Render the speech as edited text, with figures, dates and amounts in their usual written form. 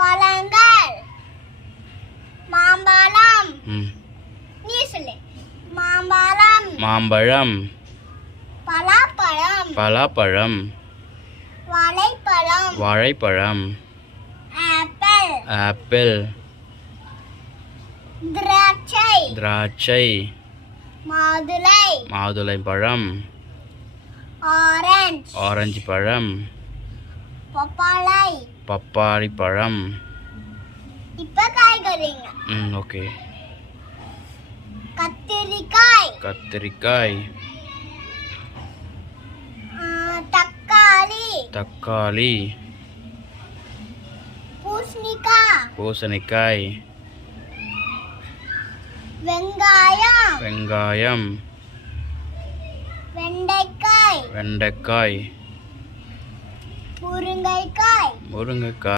பழங்கள். மாம்பழம். நீ சொல்லு. மாம்பழம். மாம்பழம். பலாப்பழம். பலாப்பழம். வாழைப்பழம். வாழைப்பழம். ஆப்பிள். ஆப்பிள். திராட்சை. திராட்சை. மாதுளை. மாதுளை பழம். ஆரஞ்சு. ஆரஞ்சு பழம். பப்பாளை. பப்பாளி பழம். இப்ப காய்கறிங்க. ஓகே. கத்திரிக்காய். கத்திரிக்காய். தக்காளி. தக்காளி. பூசணிக்காய். பூசணிக்காய். வெங்காயம். வெங்காயம். வெண்டைக்காய். வெண்டைக்காய். முருங்கைக்காய். முருங்கைக்காய்.